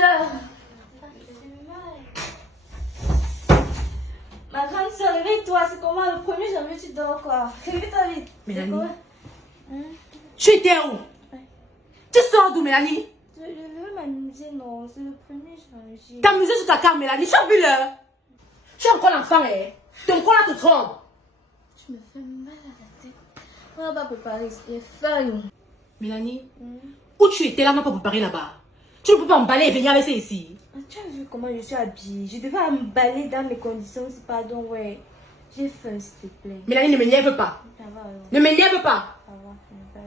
soeur. Ma grande soeur, réveille-toi. C'est comment le 1er janvier tu dors quoi? Réveille-toi vite. Mélanie. Tu étais où? Ouais. Tu sors d'où, Mélanie? Je veux m'amuser, non. C'est le 1er janvier. T'amuser sur ta carte, Mélanie. Tu as vu l'heure? Tu es encore l'enfant, hein? Ton corps là te trompe. Je me fais mal à la tête. On n'a pas préparé. C'est fun. Mélanie, où tu étais là, on n'a pas préparé là-bas. Tu ne peux pas emballer et venir laisser ici. Tu as vu comment je suis habillée? Je devais emballer dans mes conditions. C'est pardon, ouais. J'ai faim, s'il te plaît. Mélanie, ne m'énerve pas. Ça va alors. Ne m'énerve pas. Ça va.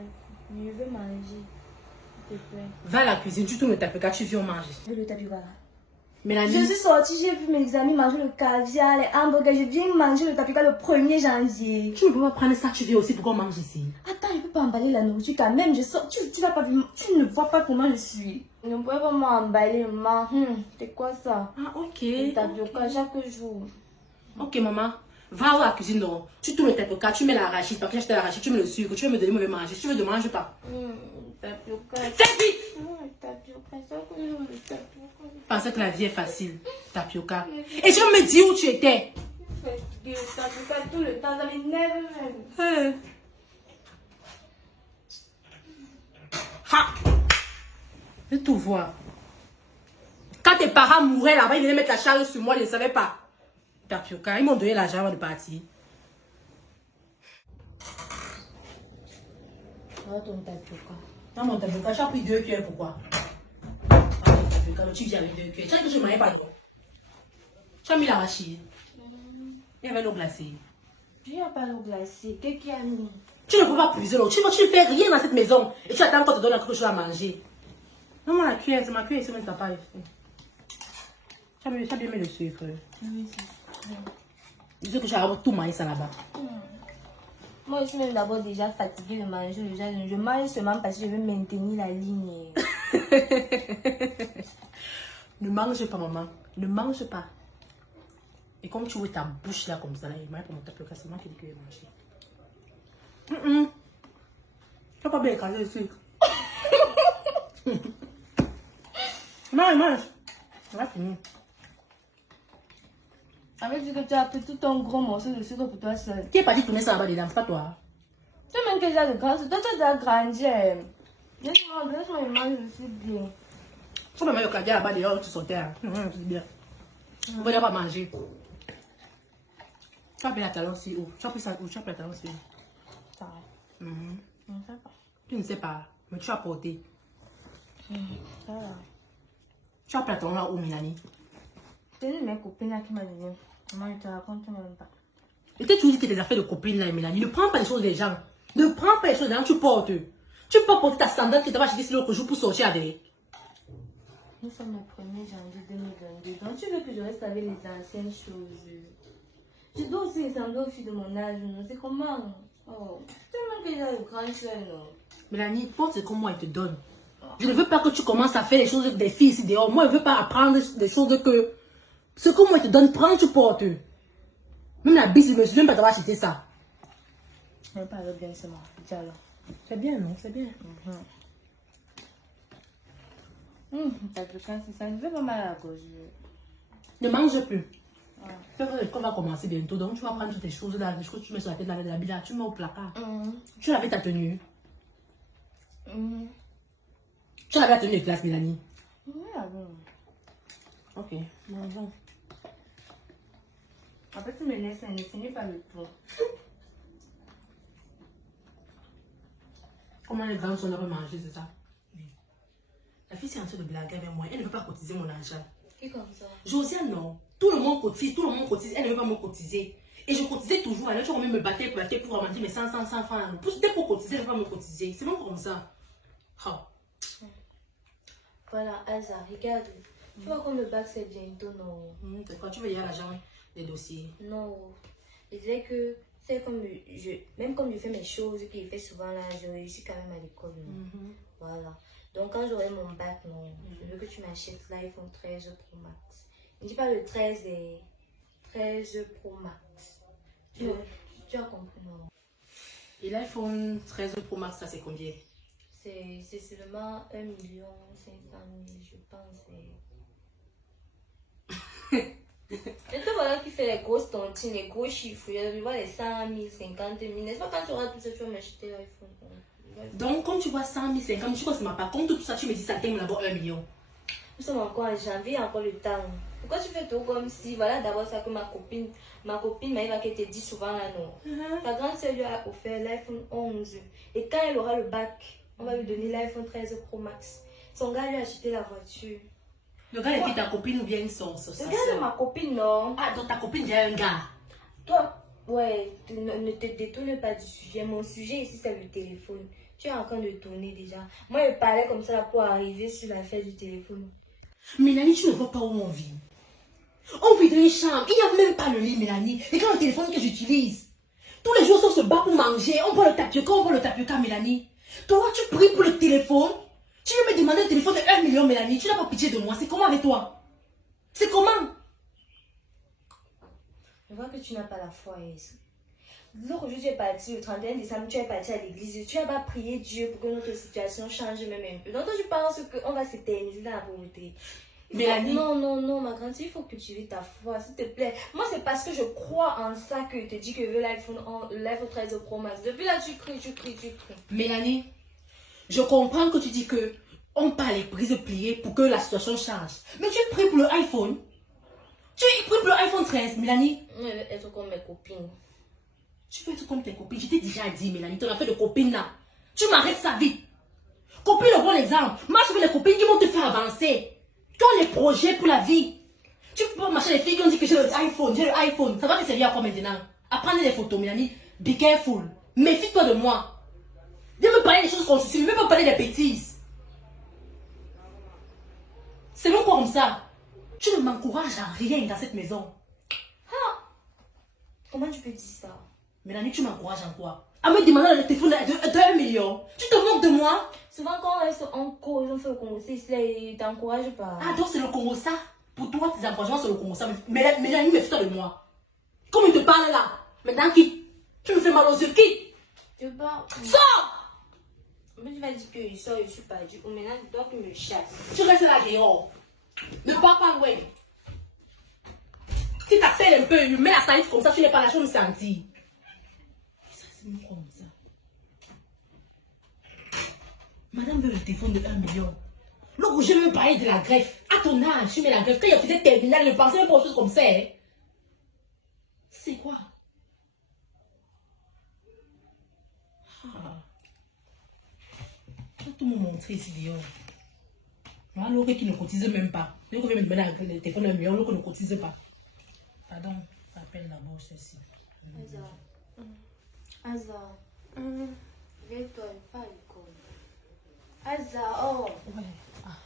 Je veux manger. S'il te plaît. Va à la cuisine, tu tournes le tapis, tu viens manger. Je veux le tapis, voilà. Mélanie. Je suis sortie, j'ai vu mes amis manger le caviar, les hamburgers. Je viens manger le tapioca le 1er janvier. Tu ne peux pas prendre ça, tu viens aussi pour qu'on mange ici. Attends, je peux pas emballer la nourriture quand même. Je sors, tu vas pas voir, tu ne vois pas comment je suis. Je ne pourrais pas m'emballer, maman. C'est quoi ça? Ah, ok. Le tapioca chaque jour. Ok, maman. Va à la cuisine, donc. Tu tournes le tapioca, tu mets l'arachide, parce que j'ai acheté l'arachide, tu mets le sucre, tu veux me donner, je vais manger. Si tu veux, ne mange pas. Tapioca. Fais vite! Le tapioca, chaque jour, le tapioca. Je pensais que la vie est facile. Tapioca. Et tu vas me dire où tu étais. Le tapioca tout le temps, ça m'énerve même. Ha! Je tout vois. Quand tes parents mouraient là-bas, ils venaient mettre la charge sur moi, je ne savais pas. Tapioca, ils m'ont donné l'argent avant de partir. Voilà ton tapioca. Non, mon tapioca, tu as pris 2 cuillères, pourquoi? Ah, mon tapioca, tu viens avec 2 cuillères. Tu as dit que je ne mangeais pas d'eau. Tu as mis l'arachide. Il y avait l'eau glacée. Il n'y a pas d'eau glacée. Qu'est-ce qu'il y a mis? Tu ne peux pas puiser l'eau. Tu ne fais rien dans cette maison. Et tu attends qu'on te donne quelque chose à manger. Non, moi, la cuillère, c'est ma cuillère, c'est même ta paille. Tu as bien mis le sucre. Oui, c'est ça. Je sais que tu as tout mangé ça là-bas. Moi, je suis même d'abord déjà fatiguée de manger. Je mange seulement parce que je veux maintenir la ligne. Ne mange pas, maman. Ne mange pas. Et comme tu vois ta bouche là comme ça, là, il m'a pour mon tapioca, c'est moi qui vais manger. Tu n'as pas bien écrasé le sucre. Mange. On va finir. Avec dit que tu as pris tout un gros morceau de sucre pour toi seul. Qui est parti tourner ça là-bas dedans? C'est pas toi. Tu sais même que j'ai de grâce. Toi, tu as déjà grandi. Laisse-moi, je mange, je suis bien. Tu me mets le caviar là-bas dehors, tu sautais. C'est bien. On ne va pas manger. Tu as pris la talon aussi où? Tu as pris ça où? Tu as pris la talon aussi où? Ça va. Je ne sais pas. Tu ne sais pas, mais tu as porté. Ça va. Tu as pris la talon là où, Mélanie? C'est une de mes copines là qui m'a donné. Moi, je te raconte même pas. Et tu dis que tes affaires de copines là, Mélanie. Ne prends pas les choses des gens. Ne prends pas les choses des gens, tu portes. Tu peux pas porter ta sandale que tu vas acheter ici l'autre jour pour sortir avec. Nous sommes le 1er janvier 2022. Donc, tu veux que je reste avec les anciennes choses? Je dois aussi ressembler aux filles de mon âge, non? C'est comment? Oh, tellement que j'ai le grand seul, non? Mélanie, porte ce que moi il te donne. Je ne veux pas que tu commences à faire les choses des filles ici dehors. Moi, je ne veux pas apprendre des choses que... Ce que moi il te donne, prends, tu portes. Même la bise, je ne suis même pas d'avoir acheté ça. Je ne parle bien, c'est moi. C'est bien, non? C'est bien. T'as plus quand ça me fait pas mal à la gorge. Ne mange plus. C'est vrai qu'on va commencer bientôt. Donc, tu vas prendre toutes tes choses là, les choses que tu mets sur la tête, la bille là, tu mets au placard. Tu avais ta tenue. Tu avais la tenue de classe, Mélanie. Oui, bon. Ok, mangeons. Après, tu me laisses, ne finis pas le tour. Comment les grands sont là pour manger, c'est ça? Oui. La fille, c'est en train de blaguer avec moi. Elle ne veut pas cotiser mon argent. Qui comme ça? Josiane, non. Tout le monde cotise. Elle ne veut pas me cotiser. Et je cotisais toujours. Alors, tu vas même me battre pour augmenter mes 100 francs. Dès pour cotiser, elle ne veut pas me cotiser. C'est même comme ça. Oh. Voilà, Asa, regarde. Tu vois comme le bac c'est bientôt, non? C'est quoi? Tu veux y aller à l'argent des dossiers? Non. Je dirais que c'est comme même comme je fais mes choses qu'il fait souvent là, je réussis quand même à l'école. Voilà. Donc quand j'aurai mon bac, non, je veux que tu m'achètes l'iPhone 13 Pro Max. Ne dis pas le 13 et 13 Pro Max. Tu as compris, non? Et l'iPhone 13 Pro Max, ça c'est combien? C'est seulement 1 500 000, je pense. Et toi, voilà qui fait les grosses tontines, les gros chiffres. Je vois les 100 000, 50 000. N'est-ce pas quand tu auras tout ça, tu vas m'acheter l'iPhone. Donc, comme tu vois 100 000, 50 000, tu vois, c'est ma part. Comme tout ça, tu me dis ça, t'aimes d'abord 1 million. Nous sommes encore en janvier, encore le temps. Pourquoi tu fais tout comme si, voilà d'abord ça que ma copine Maïva qui te dit souvent là non. Ta grande sœur lui a offert l'iPhone 11. Et quand elle aura le bac, on va lui donner l'iPhone 13 Pro Max. Son gars lui a acheté la voiture. Le gars est ta copine ou bien son Le gars de ma copine, non. Ah, donc ta copine déjà un gars. Toi, ouais, ne te détourne pas du sujet. Mon sujet ici, c'est le téléphone. Tu es en train de tourner déjà. Moi, je parlais comme ça pour arriver sur l'affaire du téléphone. Mélanie, tu ne vois pas où on vit. On vit dans une chambre. Il n'y a même pas le lit, Mélanie. Regarde le téléphone que j'utilise. Tous les jours, on se bat pour manger. On prend le tapioca, Mélanie. Toi, tu pries pour le téléphone. Tu veux me demander un téléphone de 1 million, Mélanie. Tu n'as pas pitié de moi. C'est comment avec toi? C'est comment? Je vois que tu n'as pas la foi, Yesu. L'autre jour, tu es parti, le 31 décembre, tu es parti à l'église. Tu n'as pas prié Dieu pour que notre situation change même un peu. Donc, toi, tu penses qu'on va s'éterniser dans la pauvreté. Mélanie. Non, ma grande, il faut cultiver ta foi, s'il te plaît. Moi, c'est parce que je crois en ça que je te dis que je veux l'iPhone 13 Pro Max. Depuis là, tu cries. Mélanie, je comprends que tu dis que on parle les prises pliées pour que la situation change. Mais tu es prêt pour le iPhone? Tu es prêt pour le iPhone 13, Mélanie? Je veux être comme mes copines. Tu veux être comme tes copines? Je t'ai déjà dit, Mélanie, ton affaire de copine là. Tu m'arrêtes sa vie. Copine, le bon exemple. Marche avec les copines qui vont te faire avancer. Qui ont les projets pour la vie. Tu peux marcher les filles qui ont dit que j'ai le iPhone. Ça va te servir à quoi maintenant? À prendre des photos, Mélanie. Be careful. Méfie-toi de moi. Viens me parler des choses constructives, même me parler des bêtises. C'est même quoi comme ça? Tu ne m'encourages à rien dans cette maison. Ah! Comment tu peux dire ça? Mélanie, tu m'encourages en quoi? À me demander le téléphone de 1 million. Tu te moques de moi? Souvent quand on reste en cause, on fait le Congo, ils t'encouragent pas. Ah, donc c'est le Congo ça? Pour toi, tes encouragements, c'est le Congo ça. Mélanie, méfie-toi de moi. Comme il te parle là, maintenant quitte. Tu me fais mal aux yeux, quitte. Tu veux pas? Sors! Mais tu vas dire que je sors, je suis pas du coup. Maintenant, tu dois que me chasses. Tu restes là dehors. Ne pars pas, ouais. Si t'appelles un peu, je mets la salive comme ça, tu n'es pas là, je me sentir. Ça, c'est mon comme ça. Madame veut le téléphone de 1 million. L'autre, je veux parler de la greffe. À ton âge, tu mets la greffe. Quand il faisait terminale, je pensais même pas aux choses comme ça. Hein. C'est quoi? Ah. Je vais tout me montrer ici dehors. Voilà, l'autre qui ne cotise même pas. L'autre veut me demander le téléphone de 1 million, l'autre ne cotise pas. Pardon, appelle d'abord ceci. Azar. Viens-toi, pas à l'école. Azar, oh. Ouais. Ah.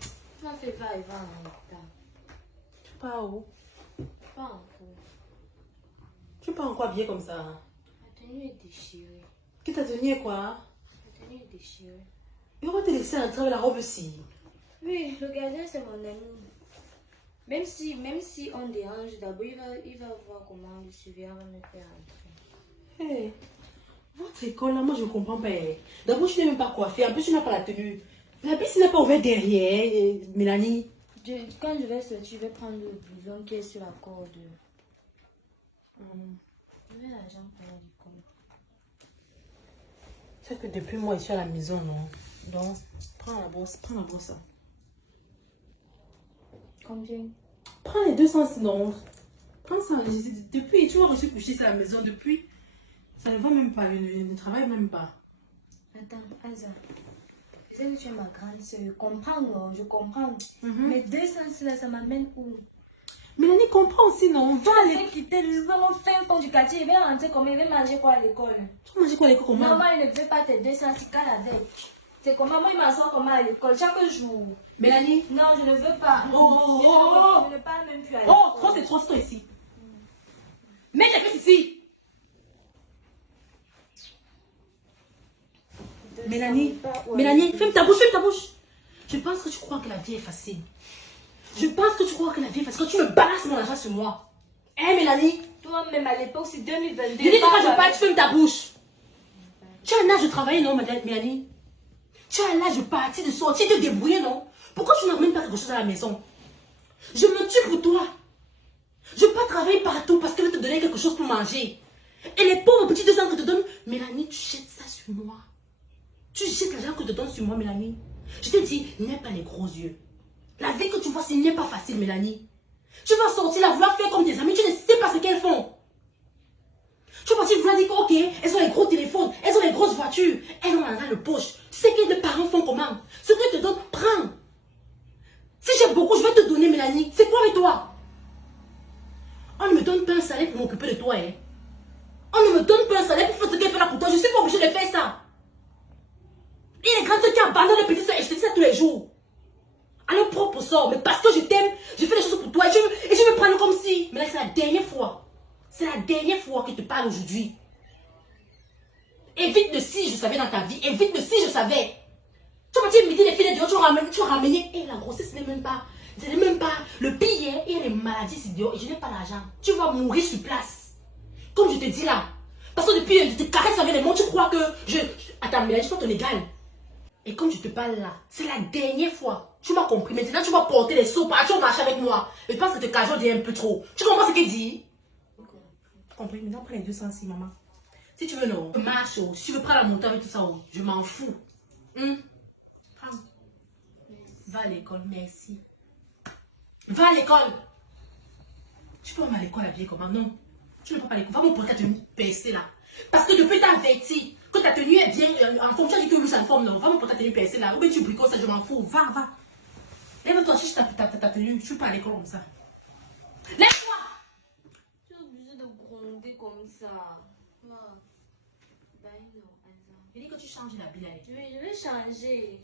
Tu m'as fait va-et-va en retard. Tu pars où? Pas encore. Tu pars encore habillé comme ça? Ma tenue est déchirée. Qui t'a tenu quoi? Ma tenue est déchirée. Et on va te laisser entrer avec la robe aussi. Oui, le gardien c'est mon ami. Même si on dérange, d'abord il va voir comment le surveillant va me faire entrer. Hey, votre école là, moi je ne comprends pas. D'abord tu n'es même pas coiffée, en plus tu n'as pas la tenue. La bise n'est pas ouverte derrière, Mélanie. Quand je vais sortir, je vais prendre le blouson qui est sur la corde. Je vais l'argent pour l'école. C'est que depuis moi je suis à la maison, non? Donc, prends la bourse. Combien? Prends les 200 sinon. Prends ça. Depuis, tu vois, je suis couchée à la maison depuis. Ça ne va même pas, je ne travaille même pas. Attends, Aza. Je sais que tu es ma grande soeur. Je comprends. Mais 200 là, ça m'amène où? Mélanie comprend aussi, non? Va Je vais quitter le fin fond du quartier. Il va rentrer comment? Il va manger quoi à l'école? Tu vas manger quoi à l'école comment? Non, moi, il ne veut pas tes 200 avec. C'est comment? Moi, il m'assoit comment à l'école? Chaque jour. Mélanie? Non, je ne veux pas. Je ne parle même plus à l'école. Oh, trop c'est trop, c'est ici. Mets tes fesses ici. Mélanie, Mélanie, ferme ta bouche. Je pense que tu crois que la vie est facile. Quand tu me balances mon argent sur moi. Hein, Mélanie? Toi-même à l'époque, c'est 2022. Je dis que quand je parle, tu fermes ta bouche. Tu as un âge de travailler, non, madame Mélanie? Tu as l'âge de partir, de sortir, de te débrouiller, non? Pourquoi tu n'as même pas quelque chose à la maison? Je me tue pour toi. Je ne peux pas travailler partout parce qu'elle veut te donner quelque chose pour manger. Et les pauvres petits 200 que te donnent, Mélanie, tu jettes ça sur moi. Tu jettes l'argent que te donne sur moi, Mélanie. Je te dis, n'aie pas les gros yeux. La vie que tu vois, ce n'est pas facile, Mélanie. Tu vas sortir là, vouloir faire comme tes amis, tu ne sais pas ce qu'elles font. Tu vas partir vouloir dire que, ok, elles ont les gros téléphones, elles ont les grosses voitures, elles ont l'argent de poche. Tu sais que les parents font comment? Ce que te donnent, prends. Si j'ai beaucoup, je vais te donner, Mélanie. C'est quoi avec toi? On ne me donne pas un salaire pour m'occuper de toi, hein. On ne me donne pas un salaire pour faire ce qu'elle fait là pour toi. Je suis pas obligée de faire ça. Il y a les grandes soeurs qui abandonnent les petits soeurs et je te dis ça tous les jours. À leur propre sort. Mais parce que je t'aime, je fais des choses pour toi et je me prends comme si. Mais là, c'est la dernière fois. C'est la dernière fois que je te parle aujourd'hui. Évite de si je savais dans ta vie. Évite de si je savais. Tu vas dire, midi, les filles dehors, tu vas ramener. Et la grossesse, ce n'est même pas. Ce n'est même pas. Le pire, il y a les maladies ici dehors et je n'ai pas l'argent. Tu vas mourir sur place. Comme je te dis là. Parce que depuis, je te caresse avec les mots, tu crois que Attends, mais là, je suis pas ton égal. Et comme je te parle là, c'est la dernière fois. Tu m'as compris. Maintenant, tu vas porter les seaux par tu vas marcher avec moi. Et je pense que te cajole dit un peu trop. Tu comprends ce qu'il dit? Compris. Maintenant, prends les 206, maman. Si tu veux, non. Marche. Si tu veux prendre la moto avec tout ça, je m'en fous. Prends. Va à l'école, merci. Va à l'école. Tu peux aller à l'école habillée comment? Non. Tu ne peux pas aller. Va me porter ta tenue percée là. Parce que depuis t'as averti que ta tenue est bien en fonction, tu as dit que lui ça forme, non. Va me porter ta tenue percée là. Ou bien tu bricoles ça, je m'en fous. Va, va. Lève-toi, cherche ta tenue. Je ne suis pas à l'école comme ça. Lève-toi. Tu es obligée de gronder comme ça. Il dit que tu changes l'habit là. Oui, je vais changer.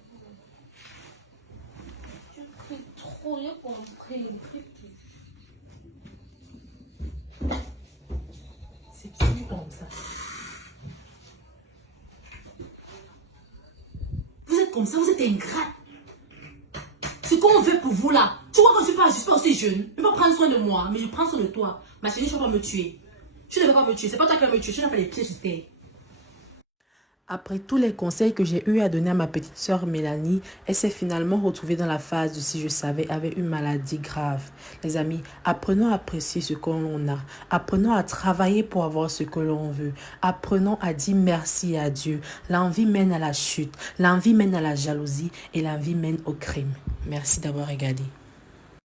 Tu cries trop, j'ai compris. C'est plus comme ça. Vous êtes comme ça, vous êtes ingrate. Ce qu'on veut pour vous là. Tu vois que je suis pas aussi jeune. Je ne vais pas prendre soin de moi, mais je prends soin de toi. Ma chérie, je ne vais pas me tuer. Tu ne vas pas me tuer. C'est pas toi qui vas me tuer. Tu n'as pas les pieds sur terre. Après tous les conseils que j'ai eu à donner à ma petite sœur Mélanie, elle s'est finalement retrouvée dans la phase de si je savais, avec une maladie grave. Les amis, apprenons à apprécier ce que l'on a. Apprenons à travailler pour avoir ce que l'on veut. Apprenons à dire merci à Dieu. L'envie mène à la chute. L'envie mène à la jalousie et l'envie mène au crime. Merci d'avoir regardé.